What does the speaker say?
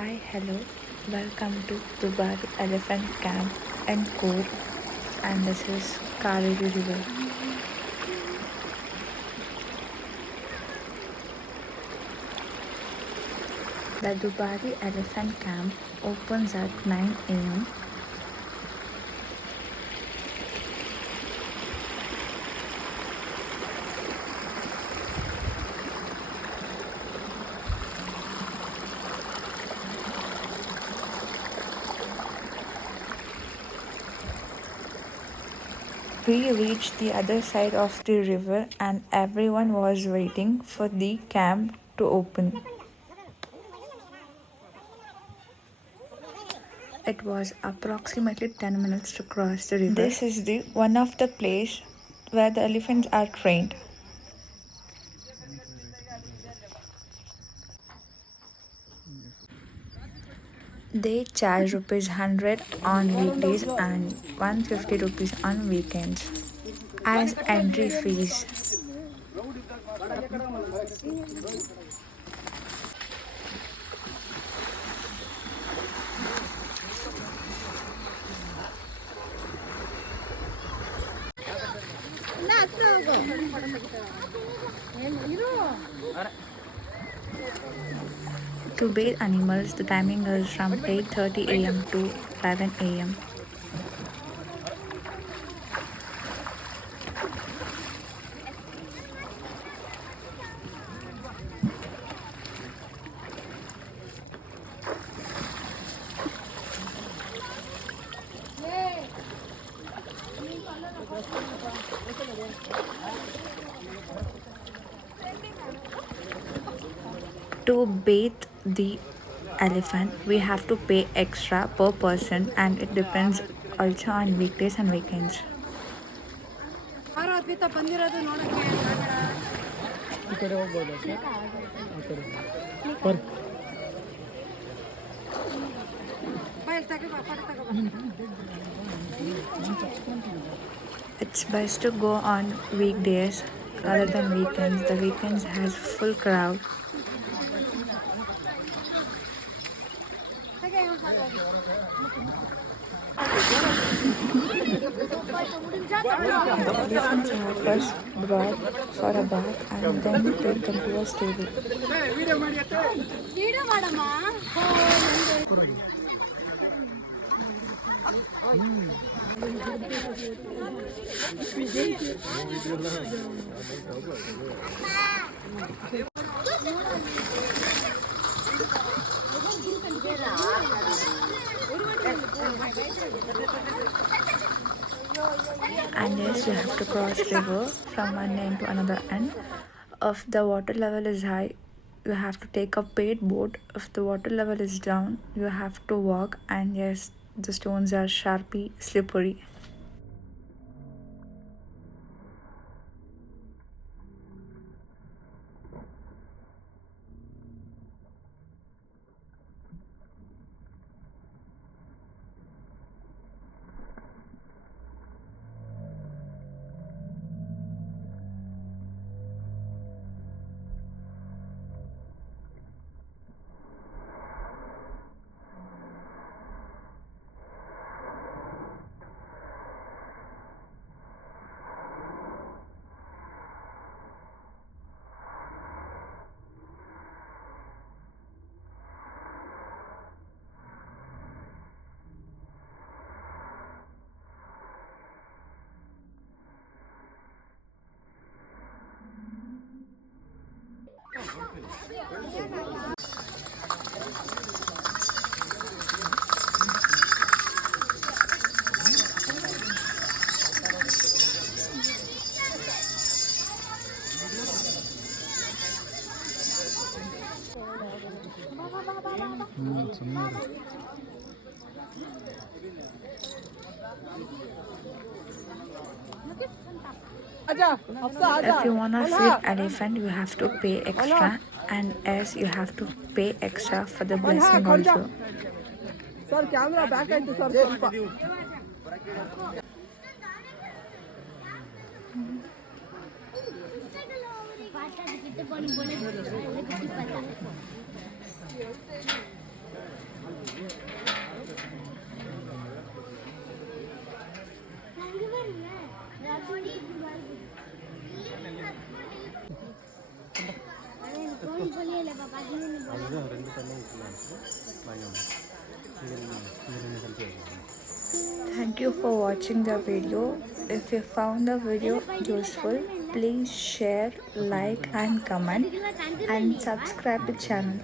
Hi, hello. Welcome to Dubare Elephant Camp and coorg, and this is Kareli River. The Dubare Elephant Camp opens at 9 a.m. We reached the other side of the river and everyone was waiting for the camp to open. It was approximately 10 minutes to cross the river. This is the one of the place where the elephants are trained. They charge rupees 100 on weekdays and 150 rupees on weekends as entry fees. To bathe animals, the timing is from 8:30 a.m. to 11 a.m. To bathe the elephant, we have to pay extra per person, and it depends also on weekdays and weekends. It's best to go on weekdays rather than weekends. The weekends has full crowd. The elephants are first brought for a bath and then taken to a stable. And yes, you have to cross river from one end to another end. If the water level is high, you have to take a paid boat. If the water level is down, you have to walk, and yes, the stones are sharply slippery. If you wanna feed elephant, you have to pay extra, and as you have to pay extra for the blessing also. Sir camera back ಆಯ್ತು sir ಸ್ವಲ್ಪ அதுதான் ரெண்டு தண்ணி ஊற்றலாம் பயம் இது ரெண்டு கழிச்சு வைக்கலாம். Thank you for watching the video. If you found the video useful, please share, like and comment and subscribe the channel.